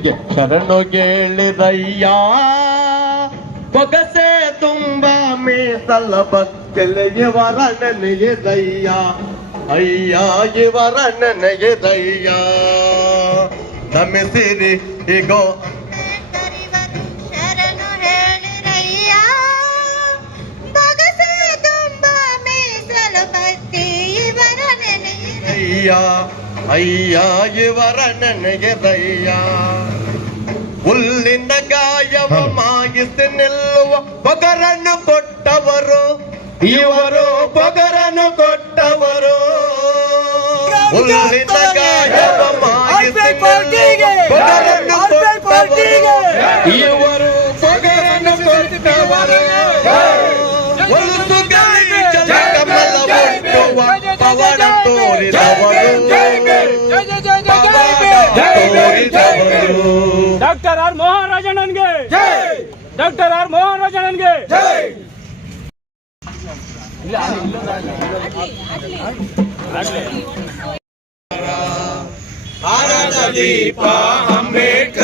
ನನಗೆ ಶರಣು ಕೇಳಿದಯ್ಯ. ಬೊಗಸೆ ತುಂಬ ಮೀಸಲ ಬಕ್ಕಲೆ ಇವರ ನನಗೆ ದಯ್ಯ ಅಯ್ಯ ಇವರ ನನಗೆ ದಯ್ಯ ನಮಿಸಿರಿ ಈಗೋ ಅಯ್ಯ ಅಯ್ಯ ಇವರ ನನಗೆ ದಯ್ಯ ಹುಲ್ಲಿನ ಗಾಯವ ಮಾಗಿಸಿ ನಿಲ್ಲುವ ಪೊಗರನ್ನು ಕೊಟ್ಟವರು ಇವರು ಪೊಗರನ್ನು ಕೊಟ್ಟವರು. ಹುಲ್ಲಿನ ತೋರಿದವರು ಡಾಕ್ಟರ್ ಆರ್ ಮೋಹನ್ ರಾಜಣ್ಣನ್ಗೆ ಡಾಕ್ಟರ್ ಆರ್ ಮೋಹನ್ ರಾಜಣ್ಣನ್ಗೆ ಭಾರತ ದೀಪ ಅಂಬೇಡ್ಕರ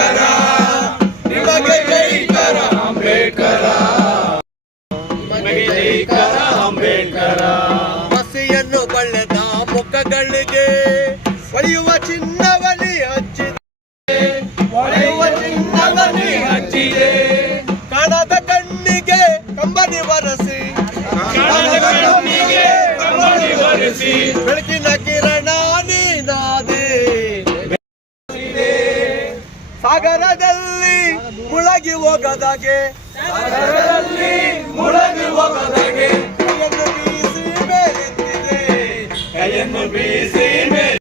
ಬರಸಿ ಬೆಳಕಿನ ಕಿರಣ ನೀನಾದೆ. ಸಾಗರದಲ್ಲಿ ಮುಳಗಿ ಹೋಗದಾಗೆ ಸಾಗರದಲ್ಲಿ ಮುಳಗಿ ಹೋಗದಾಗೆ ಕೈಯನ್ನು ಬೀಸಿ ಮೇಲೆತ್ತಿದೆ. ಕೈಯನ್ನು ಬೀಸಿ ಮೇಲೆ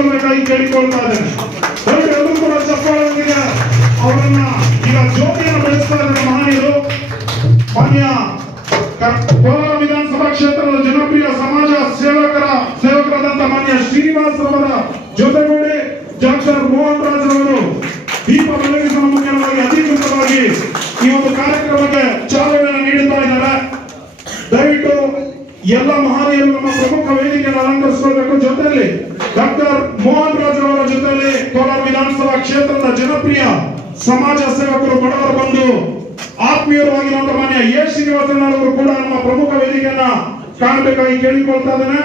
ಅಲಂಕರಿಸಿಕೊಳ್ಬೇಕಾಗಿ ಕೇಳಿಕೊಳ್ತಾ ಇದ್ದೇನೆ ದಯವಿಟ್ಟು ಎಲ್ಲರೂ ಕೂಡ ಚಪ್ಪಾಳೊಂದಿಗೆ ಅವರನ್ನ ಈಗ ಜ್ಯೋತಿಯನ್ನು ಬೆಳೆಸ್ತಾ ಇದ್ದಾರೆ ಮಹನೀಯರು. ಮಾನ್ಯ ಕೋಲಾರ ವಿಧಾನಸಭಾ ಕ್ಷೇತ್ರದ ಜನಪ್ರಿಯ ಸಮಾಜ ಸೇವಕರ, ಸೇವಕರಾದಂತ ಮಾನ್ಯ ಶ್ರೀನಿವಾಸ್ ರವರ ಜೊತೆಗೂಡಿ ಡಾಕ್ಟರ್ ಮೋಹನ್ ರಾಜ್ ಅವರು ದೀಪ ಬೆಳಗಿಸುವ ಮುಖ್ಯವಾಗಿ ಅಧಿಕೃತವಾಗಿ ಈ ಒಂದು ಕಾರ್ಯಕ್ರಮಕ್ಕೆ ಚಾಲನೆಯನ್ನು ನೀಡುತ್ತಾ ಇದ್ದಾರೆ. ದಯವಿಟ್ಟು ಎಲ್ಲ ಮಹನೀಯರು ನಮ್ಮ ಪ್ರಮುಖ ವೇದಿಕೆಯನ್ನು ಅಲಂಕರಿಸಿಕೊಳ್ಳಬೇಕು ಜೊತೆಯಲ್ಲಿ ಡಾಕ್ಟರ್ ಮೋಹನ್ ರಾಜ್ ಅವರ ಜೊತೆಯಲ್ಲಿ ಕೋಲಾರ ವಿಧಾನಸಭಾ ಕ್ಷೇತ್ರದ ಜನಪ್ರಿಯ ಸಮಾಜ ಸೇವಕರು ಬಡವರು ಬಂದು ಆತ್ಮೀಯರಾಗಿರುವಂತಹ ಮಾನ್ಯ ಎ ಶ್ರೀನಿವಾಸನ್ ಅವರು ಕೂಡ ನಮ್ಮ ಪ್ರಮುಖ ವೇದಿಕೆಯನ್ನ ಕಾಣಬೇಕಾಗಿ ಕೇಳಿಕೊಳ್ತಾ ಇದ್ದೇನೆ.